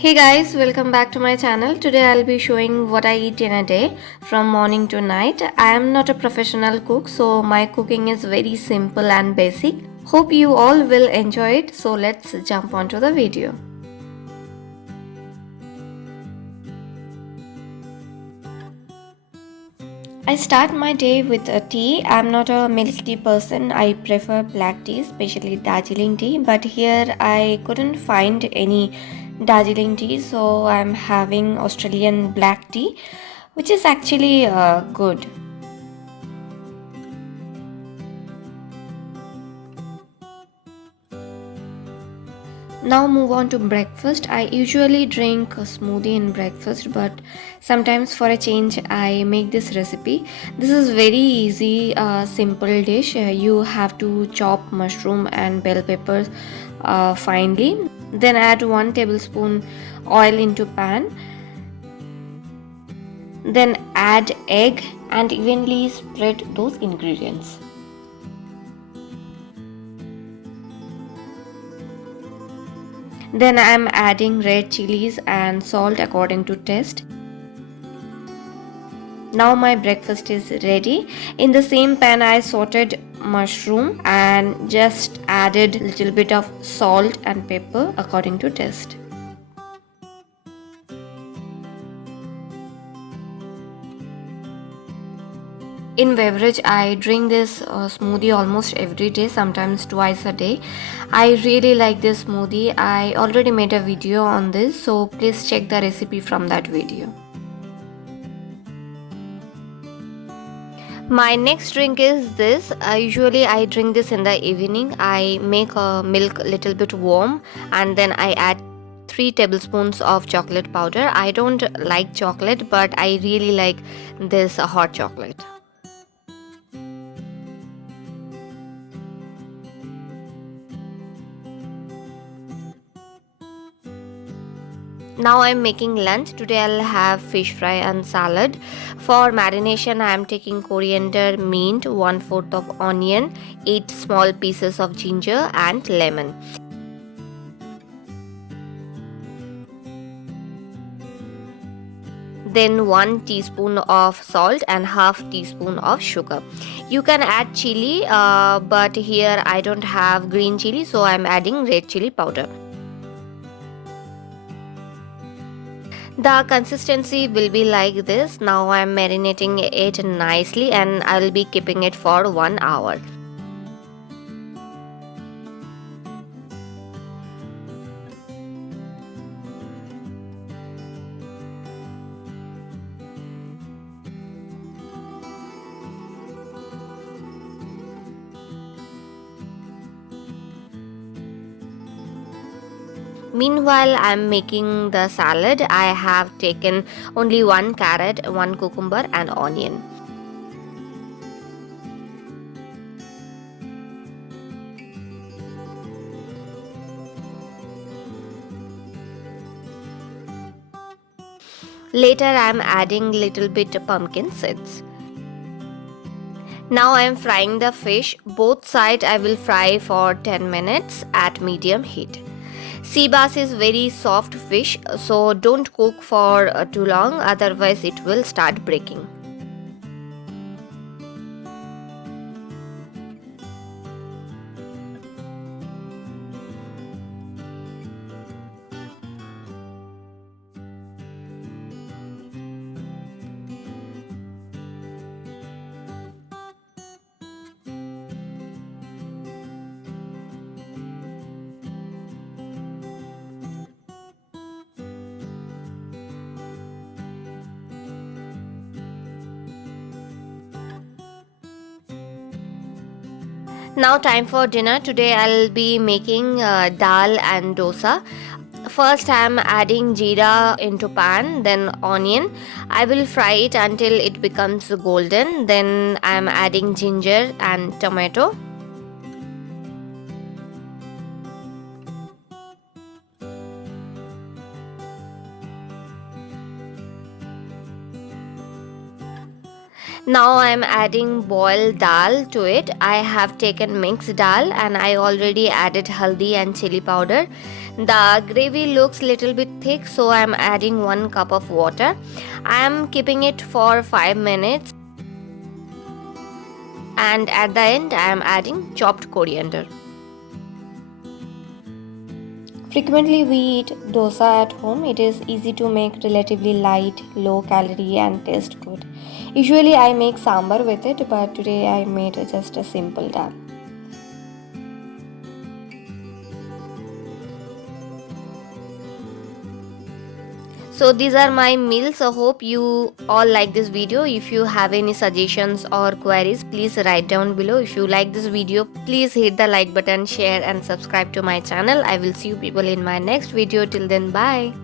Hey guys, welcome back to my channel. Today I'll be showing what I eat in a day from morning to night. I am not a professional cook, so my cooking is very simple and basic. Hope you all will enjoy it. So let's jump onto the video. I start my day with a tea. I'm not a milk tea person. I prefer black tea, especially Darjeeling tea. But here I couldn't find any Darjeeling tea, so I'm having Australian black tea, which is actually good. Now move on to breakfast. I usually drink a smoothie in breakfast, but sometimes for a change I make this recipe. This is very easy, simple dish. You have to chop mushroom and bell peppers finely. Then add 1 tablespoon oil into pan. Then add egg and evenly spread those ingredients. Then I am adding red chilies and salt according to taste. Now my breakfast is ready. In the same pan I sauteed mushroom and just added little bit of salt and pepper according to taste. In beverage, I drink this smoothie almost every day, sometimes twice a day. I really like this smoothie. I already made a video on this, so please check the recipe from that video. My next drink is this. Usually I drink this in the evening. I make milk a little bit warm and then I add 3 tablespoons of chocolate powder. I don't like chocolate, but I really like this hot chocolate. Now I'm making lunch. Today I'll have fish fry and salad. For marination I am taking coriander, mint, 1/4 of onion, 8 small pieces of ginger and lemon. Then 1 teaspoon of salt and half teaspoon of sugar. You can add chili, but here I don't have green chili, so I'm adding red chili powder. The consistency will be like this. Now I am marinating it nicely and I will be keeping it for 1 hour. Meanwhile, I am making the salad. I have taken only 1 carrot, 1 cucumber and onion. Later, I am adding little bit pumpkin seeds. Now I am frying the fish. Both sides I will fry for 10 minutes at medium heat. Sea bass is very soft fish, so don't cook for too long, otherwise it will start breaking. Now time for dinner. Today I'll be making dal and dosa. First I am adding jeera into pan, then onion. I will fry it until it becomes golden. Then I am adding ginger and tomato. Now I am adding boiled dal to it. I have taken mixed dal and I already added haldi and chili powder. The gravy looks little bit thick, so I am adding 1 cup of water. I am keeping it for 5 minutes, and at the end I am adding chopped coriander. Frequently we eat dosa at home. It is easy to make, relatively light, low calorie and taste good. Usually I make sambar with it, but today I made just a simple dal. So these are my meals. I hope you all like this video. If you have any suggestions or queries, please write down below. If you like this video, please hit the like button, share and subscribe to my channel. I will see you people in my next video. Till then, bye.